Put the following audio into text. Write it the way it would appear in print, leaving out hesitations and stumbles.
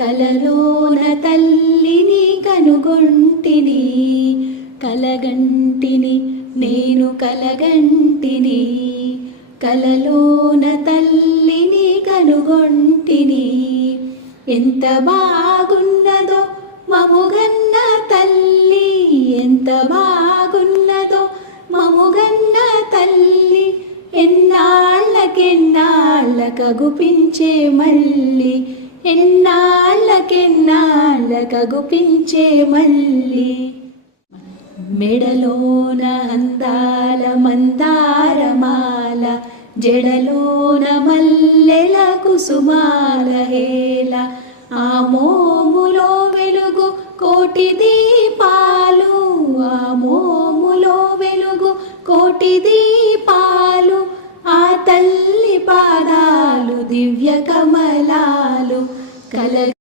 కలలోన తల్లిని కనుగొంటిని, కలగంటిని నేను కలగంటిని. కలలోన తల్లిని కనుగొంటిని, ఎంత బాగున్నదో మముగన్న తల్లి, ఎంత బాగున్నదో మముగన్న తల్లి. ఎన్నాళ్ళకెన్నాళ్ళకగుపించే మల్లి, ఎన్నాళ్ళకెన్నాళ్ళకగుపించే మల్లి. మెడలోన అందాల మందారమాల, జడలోన మల్లెల కుసుమాల హేళ. ఆ మోములో వెలుగు కోటి దీపాలు, ఆ మోములో వెలుగు కోటి దీపాలు. ఆ తల్లి పాదాలు దివ్య కమలాలు.